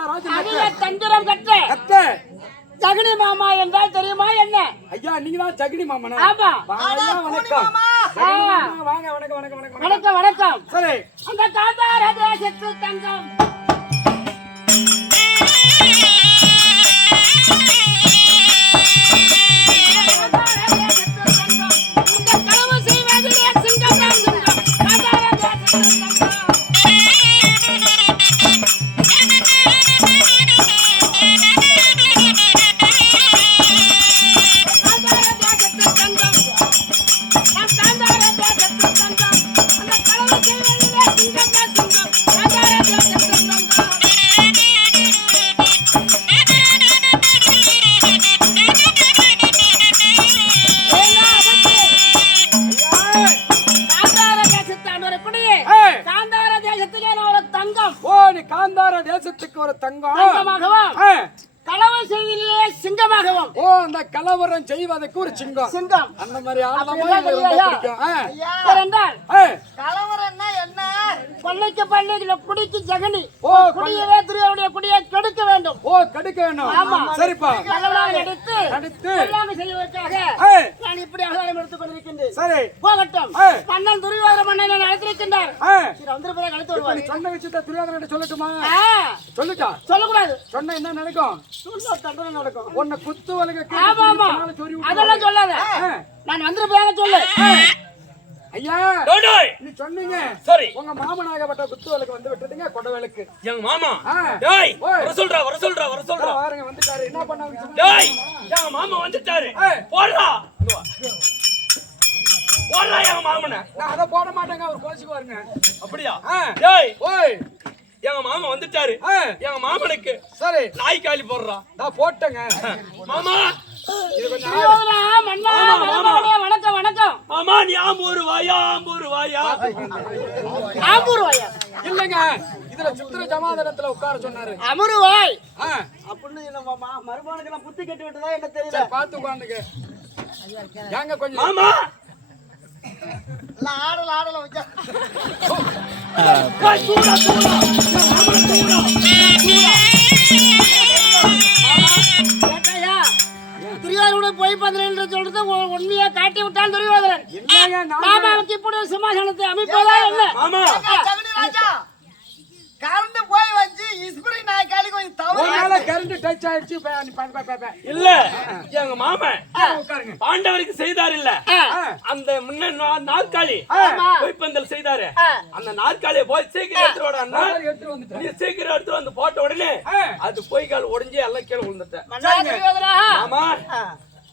அதிக தந்திரம் கற்ற அத்த ஜெகனி மாமா என்றால் தெரியுமா என்ன? ஐயா நீங்க தான் ஜெகனி மாமனா? ஆமா. வணக்கம். வாங்க வணக்கம் வணக்கம் வணக்கம் வணக்கம். வணக்கம் சரி. அந்த காந்தார தேசத்து தங்கம். சிங்கமாகவும் ஓ அந்த கலவரம் செய்வதற்கு ஒரு சிங்கம் சிங்கம் அந்த மாதிரி ஆள் தான் அப்படியெல்லாம் எனக்கு ரொம்ப தெரியாதா? பிடிக்கும் ஆ. என்றால் ஆ. கலவரம்னா என்ன கொள்ளைக்கு பள்ளியில குடிக்கு ஜெகனி. ஓ குடியவே துரியவுடைய குடியை கெடுக்க வேண்டும். ஓ கடுக்க வேணும் ஆமா. சரிப்பா. கலவராக எடுத்து அடுத்து கொல்லாமை செய்வதற்காக. நான் இப்படி அவதாரம் எடுத்துக் கொண்டிருக்கின்றேன். சரி. போகட்டும். மன்னன் துரியோதர மன்னனை அழைத்திருக்கின்றார். சரி வந்திருப்பதை இப்ப வருவார். சொன்ன விஷயத்த துரியோதனன் சொல்லட்டுமா? சொல்லுட்டா? சொல்லக்கூடாது. சொன்ன என்ன நடக்கும்? சொன்னா தண்டனை நடக்கும். உன்னை குத்து வலக ஆமா ஆமா அதெல்லாம் சொல்லாத. நான் வந்திருப்பதாக சொல்லு. ஐயா! நீ சொன்னீங்க. சரி. உங்க மாமனாகப்பட்ட குத்து வலக்கு வந்து விட்டுட்டுங்க கொடை விளக்கு எங்க மாமா? ஆ. டேய் ஓய். வர சொல்றா வர சொல்றா வர சொல்றா. பாருங்க வந்துட்டாரு. என்ன பண்ணாங்க சொன்னா? டேய் எங்க மாமா வந்துட்டாரு. போடுறா. போடுறா எங்க மாமனை. நான் அதை போட மாட்டேங்க அவர் கோச்சுக்குவாருங்க. அப்படியா. டேய். ஓய். எங்க மாமா வந்துட்டாரு. எங்க மாமனுக்கு சரி. நாய் காலி போடுறா. நான் போட்டேங்க. மாமா. இது கொஞ்சம் துரியோதனா, மன்னா மருமகனே, வணக்கம் வணக்கம் மாமா நீ ஆம்பூர் வாயா. ஆம்பூர் வாயா ஆம்பூர்வாயா? இல்லைங்க. இதுல சித்திர ஜமாதனத்துல உட்கார சொன்னாரு. அமருவாய். ஆ, அப்படின்னு இல்லம்மா மருமகனுக்கு நான் புத்தி கட்டி விட்டதா என்ன தெரியல? சரி பார்த்து உட்காந்துங்க ஏங்க கொஞ்சம் மாமா! ஆடல ஆடல வச்சா. டேய், தூடா தூடா எங்க துரியோதனோட போய் பதினேழு சொல்றது உண்மையா காட்டி விட்டான் துரியோதனன் மாமாவுக்கு இப்படி ஒரு சிம்மாசனத்தை அமைப்பதா மாமா. ராஜா. கரண்ட் போய் வச்சு இஸ்பிரி நாய்க்காலி கொஞ்சம் ஒரு தவறு கரண்ட் டச் ஆயிடுச்சு. இல்ல. எங்க உட்காருங்க. பாண்டவருக்கு செய்தார் இல்ல. அந்த முன்ன நாற்காலி. பொய்ப்பந்தல் செய்தாரு. அந்த நாற்காலியை போய் சீக்கிரம் எடுத்துட்டு வாடா எடுத்துட்டு வந்துட்டேன். நீ சீக்கிரம் எடுத்து வந்து போட்ட உடனே. அது பொய் கால் உடைஞ்சு எல்லாம் கீழே விழுந்துட்டேன். ஆமா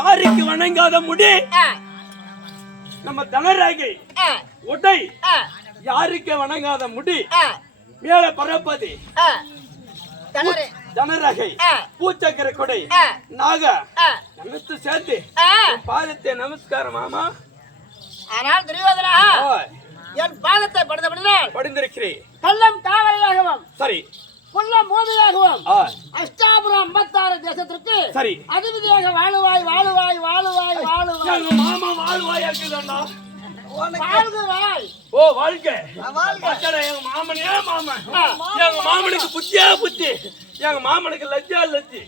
யாருக்கு வணங்காத முடி? நம்ம தனராகை உடை யாருக்கு வணங்காத முடி? மேல பரப்பது. தனரகை. பூச்சக்கர கொடை. நாக. நமத்து சேர்த்து. பாதத்தை நமஸ்காரம் மாமா. ஆனால் துரியோதனா என் பாதத்தை படுத்தப்படினால் படிந்திருக்கிறேன் கள்ளம் காவலியாகவும் சரி. புல்லம் பூமியாகவும் ஆ, அஷ்டாபுரம் ஐம்பத்தாறு தேசத்திற்கு சரி. அதிபதியாக வாழுவாய் வாழுவாய் வாழுவாய் வாழுவாய். எங்க மாமா வாழ்வாயாக்குதாண்ணா வாழ்குவாய் ஓ வாழ்க்கை எங்க மாமனே மாமன்? எங்க மாமனுக்கு புத்தியா புத்தி? எங்க மாமனுக்கு லஜ்ஜா லஜ்ஜி?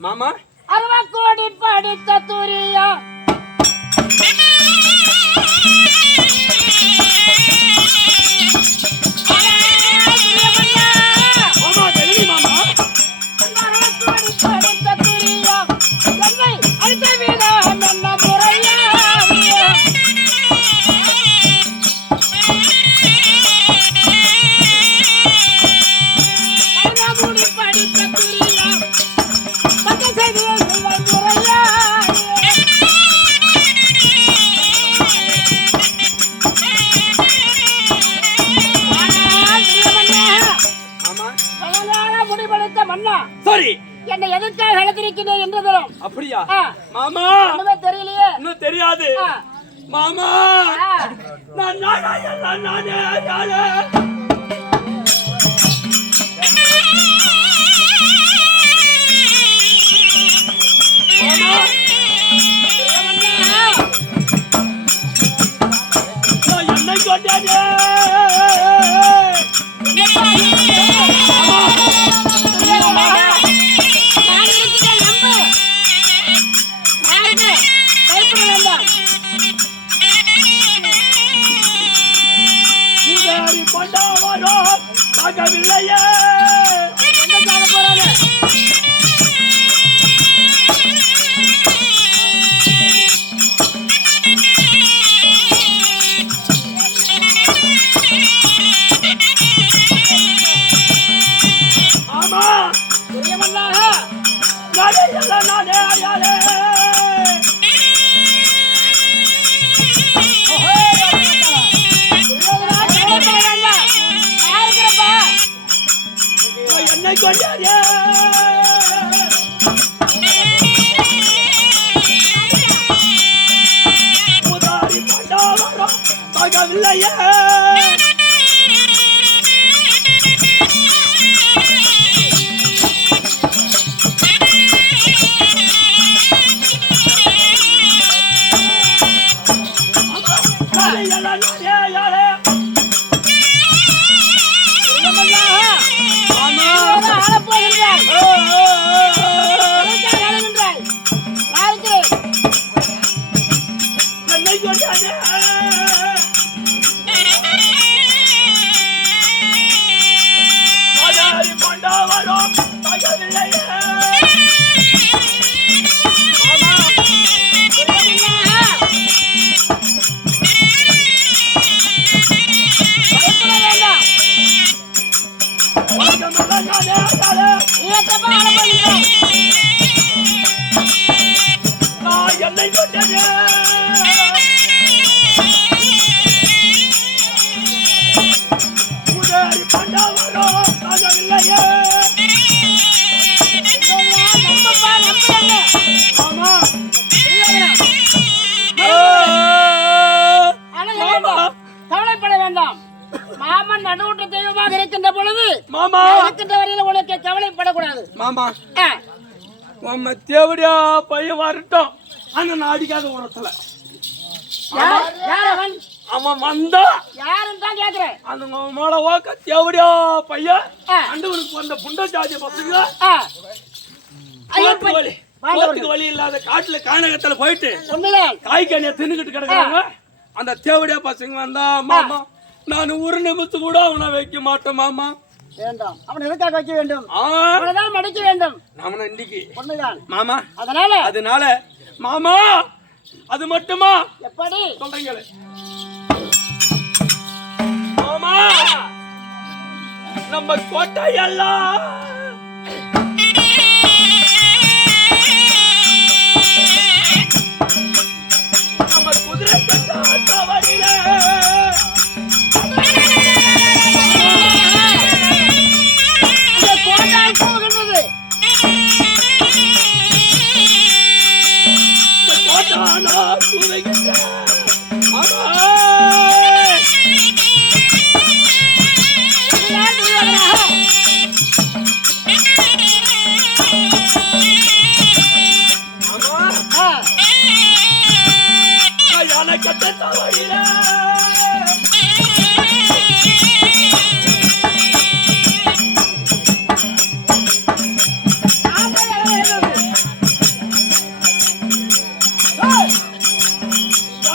மாமா? அறுப கோடி படித்த துரியா மாமா! ஆ. நான் நானா எல்லாம் நானே யாரு? மாமா! தகவில்லையே ஆமா என்னை கொண்டேனே மாமன் நடுவுற்ற தெய்வமாக இருக்கின்ற பொழுது மாமா. இருக்கின்ற வரையில் உனக்கு கவலைப்படக்கூடாது. மாமா. ஆ, உம்ம தேவடியா பையன் வரட்டும். ஆனா நான் அடிக்காத உரத்துல அவன்? வந்தா. யாருன்னு தான் கேக்குறேன். அந்த மேல ஓக்க தேவடியா பையன். அண்டவனுக்கு வந்த புண்ட ஜாதி பசங்க. போறதுக்கு வழி இல்லாத காட்டுல கானகத்துல போயிட்டு காய்கனிய தின்னுக்கிட்டு கிடக்குறாங்க. அந்த தேவடியா பசங்க வந்தா மாமா நான் ஒரு நிமிஷம் கூட அவனை வைக்க மாட்டேன் மாமா. வேண்டாம். அவன் எதுக்காக வைக்க வேண்டும்? அவனைதான் மடிக்க வேண்டும். நாம இன்னைக்கு. உண்மைதான். மாமா. அதனால? அதனால மாமா அது மட்டுமா? எப்படி? சொல்றீங்களே. மாமா நம்ம கோட்டையெல்லாம் நம்ம குதிரை வழியில.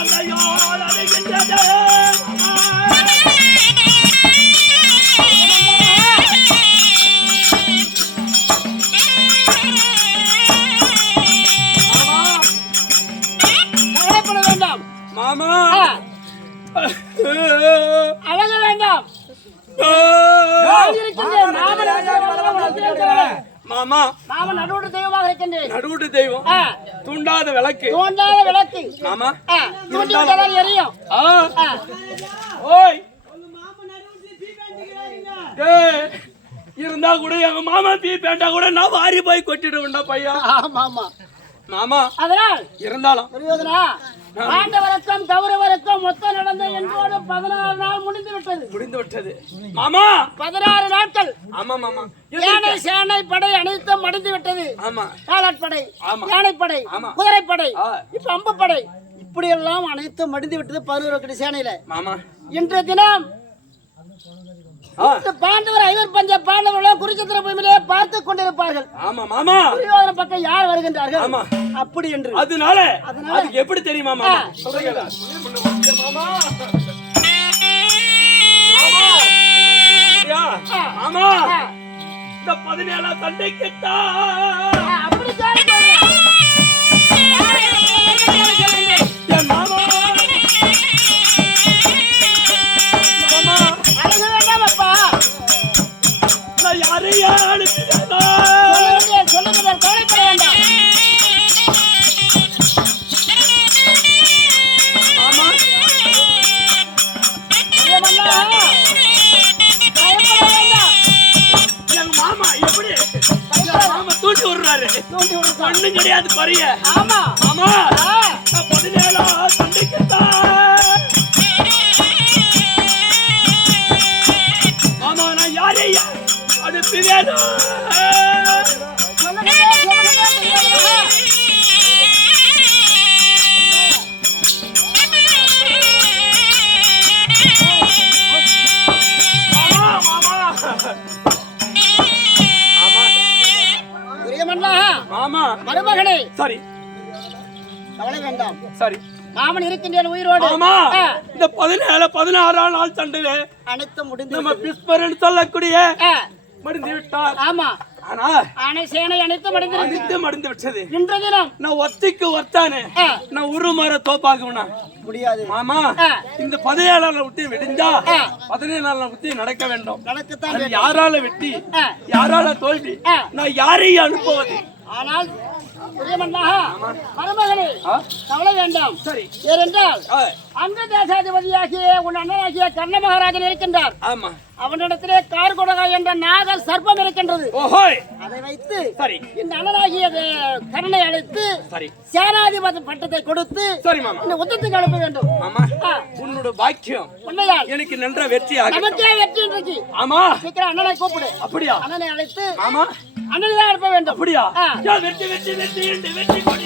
தந்தையால் ஆ, ஓய். இருந்தா கூட எங்க மாமா பீ பேண்டா கூட நான் வாரி போய் கொட்டிடுவேன்டா பையா. ஆமா ஆமா மாமா. அதனால் இருந்தாலும். துரியோதனா ஆண்டவரக்கம் கௌரவரக்கம் மொத்தம் நடந்த என்போடு பதினாறு நாள் முடிந்து விட்டது. முடிந்து விட்டது. மாமா. பதினாறு நாட்கள். ஆமா மாமா. யானை சேனை படை அனைத்தும் மடிந்து விட்டது. ஆமா. காலாட்படை ஆமா. யானைப்படை ஆமா. குதிரைப்படை. இப்ப அம்புப்படை. இப்படி எல்லாம் அனைத்தும் மடிந்து விட்டது பதினோரு கடி சேனையில. மாமா. இன்றைய தினம் பாண்டவர் ஐவர் பஞ்ச பாண்டவர்களோ குறிச்சத்திர பூமியிலே பார்த்து கொண்டிருப்பார்கள். ஆமா மாமா. துரியோதன பக்கம் யார் வருகின்றார்கள்? ஆமா. அப்படி என்று. அதனால அதனால? எப்படி தெரியுமா மாமா? மாமா. இந்த பதினேழாம் சண்டைக்குத்தா ஆ, அப்படி கிடையாது பரிய ஆமா. மாமா ஆ, நான் பதினேழாம் சண்டைக்குத்தா மாமா நான் யாரையா அனுப்பினேனா. சொல்லுங்க. மருமகனே சரி. கவலை வேண்டாம். சரி. மாமன் இருக்கின்றேன் உயிரோடு. மாமா ஆ, இந்த பதினேழு பதினாறாம் நாள் சண்டையில அனைத்தும் முடிந்து நம்ம பிஸ்பர்னு சொல்லக்கூடிய மடிந்து விட்டார். ஆமா. ஆனா ஆனை சேனை அனைத்தும் அடைந்திருக்கு அடித்து மடிந்து விட்டது. இன்றைய தினம். நான் ஒத்திக்கு ஒத்தானே. நான் உருமாற தோப்பாக்குவனா முடியாது. மாமா. இந்த பதினேழாம் விட்டு விடிஞ்சா. பதினேழாம் விட்டு நடக்க வேண்டும். நடக்கத்தான். யாரால வெட்டி யாரால தோல்வி. நான் யாரையும் அனுப்புவது? ஆனால் கவலை வேண்டாம். சரி. ஏனென்றால் அங்க தேசாதிபதியாகிய உன் அண்ணனாகிய கர்ண மகாராஜன் இருக்கின்றார். ஆமா. அவனிடத்திலே கார்கொடகா என்ற நாகர் சர்ப்பம் இருக்கின்றது. அதை வைத்து சரி. இந்த அண்ணனாகிய கர்ணனை அழைத்து சரி. சேனாதிபதி பட்டத்தை கொடுத்து சரி மாமா. இந்த உத்தத்துக்கு அனுப்ப வேண்டும். மாமா ஆ, உன்னோட பாக்கியம் உண்மைதான் எனக்கு நன்ற வெற்றி நமக்கே வெற்றி இன்றைக்கு. ஆமா. சீக்கிரம் அண்ணனை கூப்பிடு. அப்படியா? அண்ணனை அழைத்து மாமா அண்ணனை தான் அனுப்ப வேண்டும். அப்படியா? வெற்றி வெற்றி வெற்றி வெற்றி கொடி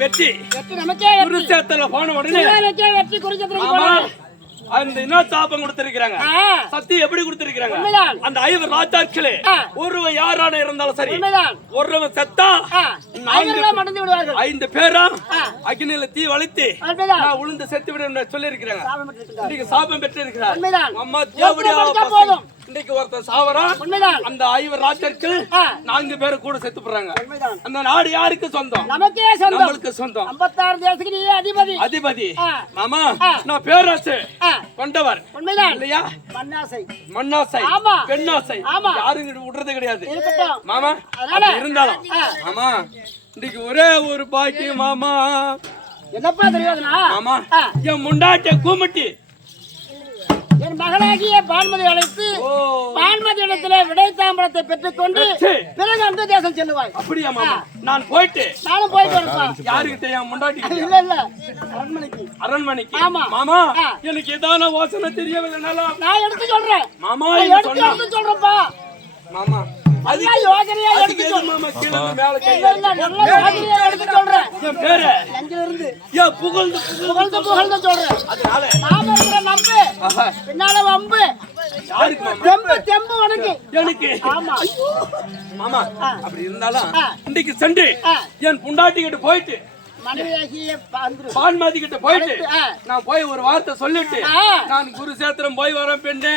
வெற்றி. குருஷேத்திர போன உடனே. ஆமா. போனது. அந்த என்ன சாபம் கொடுத்திருக்கிறாங்க. ஆ, சத்தி எப்படி கொடுத்திருக்கிறாங்க. அந்த ஐவர் ராஜாக்களே. ஒருவன் யாரான இருந்தாலும் சரி ஒருவன் செத்தா ஐந்து பேரா. அக்னியில தீ வளைத்து நான் உளுந்து செத்து விட சொல்லி இருக்கிறாங்க சாபம் பெற்று இருக்கிறார். அம்மா தேவடியா இன்னைக்கு ஒருத்தன் சாவறான். உண்மைதான். அந்த ஐவர் ராஜாக்கள் ஆ. நான்கு பேரும் கூட செத்து போறாங்க. அந்த நாடு யாருக்கு சொந்தம்? நமக்கே சொந்தம். நம்மளுக்கு சொந்தம். ஐம்பத்தாறு தேசத்துக்கு நீயே அதிபதி. அதிபதி. மாமா. நான் பேராசு. கொண்டவர். உண்மைதான். இல்லையா? மண்ணாசை. மண்ணாசை. ஆமா. பெண்ணாசை. ஆமா. யாரும் விடுறது கிடையாது. மாமா இருந்தாலும். மாமா இன்னைக்கு ஒரே ஒரு பாக்கி மாமா. என்னப்பா தெரியாதுனா மாமா ஆ. என் முண்டாட்டிய கூமட்டி. மகளாகிய பான்மதி அழைத்து பான்மதி இடத்திலே விடை தாம்பரத்தை பெற்றுக்கொண்டு பெற்று. பிறகு அந்த தேசம் செல்லுவாய். அப்படியா மாமா? நான் போயிட்டு. நானும் போயிட்டு வரப்பா யாருக்கு தெரியும் முண்டாட்டி இல்ல இல்ல அரண்மனைக்கு. அரண்மனைக்கு. ஆமா. மாமா. எனக்கு ஏதான யோசனை தெரியவில்லைனாலும் நான் எடுத்து சொல்றேன். மாமா எடுத்து சொல்றேன்ப்பா. மாமா. அதுக்கு எடுத்து எது சொல்றேன் மாமா கீழே இருந்து மேல கை இல்ல இல்ல நல்லா யோசனையா எடுத்து சொல்றேன் என் பேரு. எங்க இருந்து புகழ்ந்து புகழ்ந்து புகழ்ந்து புகழ்ந்து சொல்றேன். அதனால. நாம இருக்கிற நம்பு. ஆஹா, பின்னால வம்பு. யாருக்கு தெம்பு தெம்பு உனக்கு. எனக்கு. ஆமா. மாமா அப்படி இருந்தாலும். இன்னைக்கு சென்று ஆ. என் புண்டாட்டி கிட்ட போயிட்டு பான்மாதி கிட்ட போயிட்டு. நான் போய் ஒரு வார்த்தை சொல்லிட்டு ஆ. நான் குருசேத்திரம் போய் வரேன் பெண்ணே.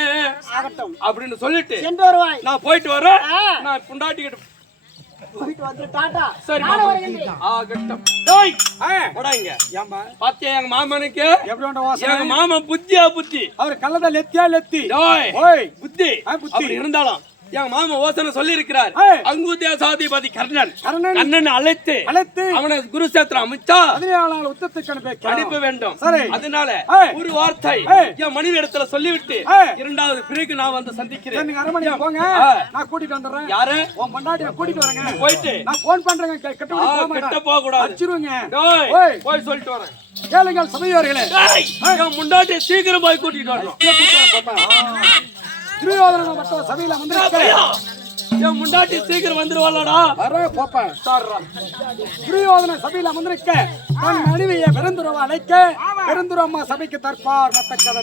ஆகட்டும். அப்படின்னு சொல்லிட்டு நான் போயிட்டு வரேன். நான் புண்டாட்டி கிட்ட போயிட்டு வந்து டாட்டா சரி நானும் மாமா. வருகின்றேன். ஆகட்டும். டேய். ஆ, போடா இங்க ஏம்பா. பாத்தியா எங்க மாமனுக்கு? எப்படி உண்ட வாசனை? எங்க மாமன் புத்தியா புத்தி? அவர் கல்லதா லெத்தியா லெத்தி. டேய். ஓய். புத்தி. அப்படி இருந்தாலும் எங்க மாமா ஓசனை சொல்லி இருக்கிறார் ஏய். அங்குத்தியா சாதிபதி கர்ணன். கர்ணன். அழைத்து அழைத்து அவனை குருசேத்திரம் அமைச்சா உத்தத்துக்கு அனுப்பி அனுப்ப வேண்டும். சரி. அதனால. ஒரு வார்த்தை. என் மனைவி இடத்துல சொல்லிவிட்டு. இரண்டாவது பிறகு நான் வந்து சந்திக்கிறேன். அரமணிக்கு போங்க. நான் கூட்டிட்டு வந்துடுறேன். யாரு? உன் பொண்டாட்டி கூட்டிட்டு வரேங்க. போயிட்டு. நான் போன் பண்றேங்க. கெட்ட போக கிட்ட மாட்டேன் போக கூடாது. அடிச்சிருவீங்க. போய் சொல்லிட்டு வரேன் கேளுங்கள் என் முண்டாட்டி சீக்கிரம் போய் கூட்டிட்டு வரணும். துரியோதன மட்டும் சபையில வந்திருக்க. என் முண்டாட்டி சீக்கிரம் வந்துருவாளடா. வர போப்ப சார்ரா துரியோதன சபையில வந்திருக்க. தன் மனைவியை பெருந்துருவ அழைக்க. பெருந்துரு அம்மா சபைக்கு தற்பார் மத்த கதை